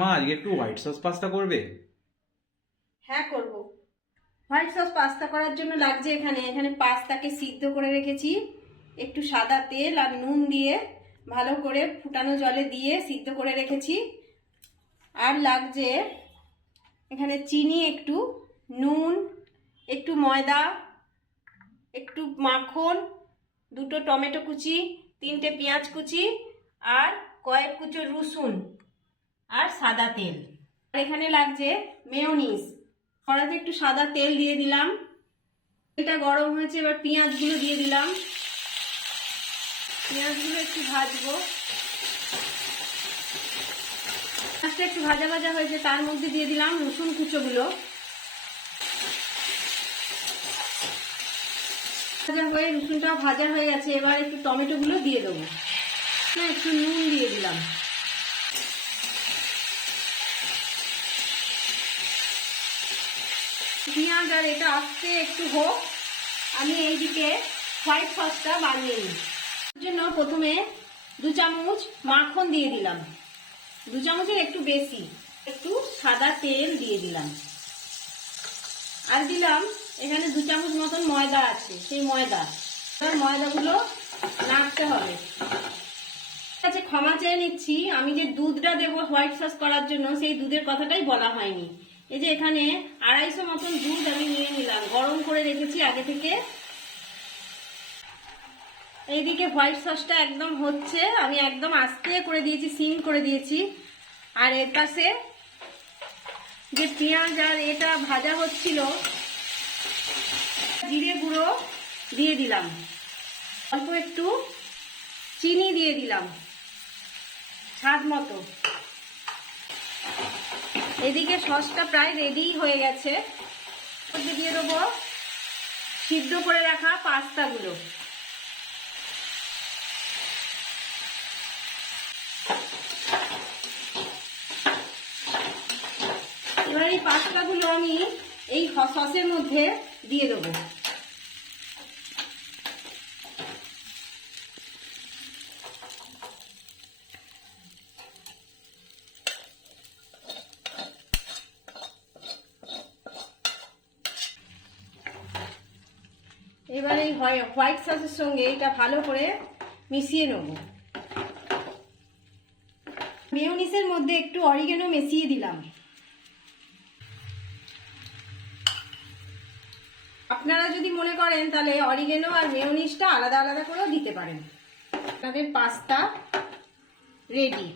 মা আজকে একটু হোয়াইট সস পাস্তা করবে? হ্যাঁ করব। হোয়াইট সস পাস্তা করার জন্য লাগছে এখানে পাস্তাকে সিদ্ধ করে রেখেছি, একটু সাদা তেল আর নুন দিয়ে ভালো করে ফুটানো জলে দিয়ে সিদ্ধ করে রেখেছি। আর লাগছে এখানে চিনি, একটু নুন, একটু ময়দা, একটু মাখন, দুটো টমেটো কুচি, তিনটে পেঁয়াজ কুচি আর কয়েক কুচো রসুন আর সাদা তেল। আর এখানে লাগছে মেয়োনিজ। কড়াতে একটু সাদা তেল দিয়ে দিলাম, এটা গরম হয়েছে, এবার পেঁয়াজগুলো দিয়ে দিলাম। পেঁয়াজগুলো একটু ভাজবো। পেঁয়াজটা একটু ভাজা ভাজা হয়েছে, তার মধ্যে দিয়ে দিলাম রসুন কুচোগুলো। ভাজা হয়ে রসুনটা ভাজা হয়ে গেছে, এবার একটু টমেটোগুলো দিয়ে দেবো। একটু নুন দিয়ে দিলাম। পেঁয়াজ আর এটা আস্তে একটু হোক, আমি এইদিকে হোয়াইট সসটা বানিয়ে নিই। এর জন্য প্রথমে 2 চামচ মাখন দিয়ে দিলাম, 2 চামচের একটু বেশি। একটু সাদা তেল দিয়ে দিলাম, আর দিলাম এখানে 2 চামচ মতন ময়দা আছে, সেই ময়দাগুলো নাড়তে হবে। আচ্ছা, ক্ষমা চেয়ে নিচ্ছি, আমি যে দুধটা দেবো হোয়াইট সস করার জন্য সেই দুধের কথাটাই বলা হয়নি। এই যে এখানে 250 মতন দুধ আমি নিয়ে নিলাম, গরম করে রেখেছি আগে থেকে। এইদিকে হোয়াইট সসটা একদম হচ্ছে, আমি একদম আস্তে করে দিয়েছি, সিম করে দিয়েছি। আর এর পাশে যে পেঁয়াজ আর এটা ভাজা হচ্ছিল, জিরে গুঁড়ো দিয়ে দিলাম, অল্প একটু চিনি দিয়ে দিলাম স্বাদ মতো। এদিকে সসটা প্রায় রেডি হয়ে গেছে, দিয়ে দেবো সিদ্ধ করে রাখা পাস্তাগুলো। এবার এই পাস্তাগুলো আমি এই সসের মধ্যে দিয়ে দেবো। এবার এই হোয়াইট সসের সঙ্গে এটা ভালো করে মিশিয়ে নেব। মেয়োনিজের মধ্যে একটু অরিগেনো মিশিয়ে দিলাম। আপনারা যদি মনে করেন তাহলে অরিগেনো আর মেয়োনিজটা আলাদা আলাদা করেও দিতে পারেন। তাদের পাস্তা রেডি।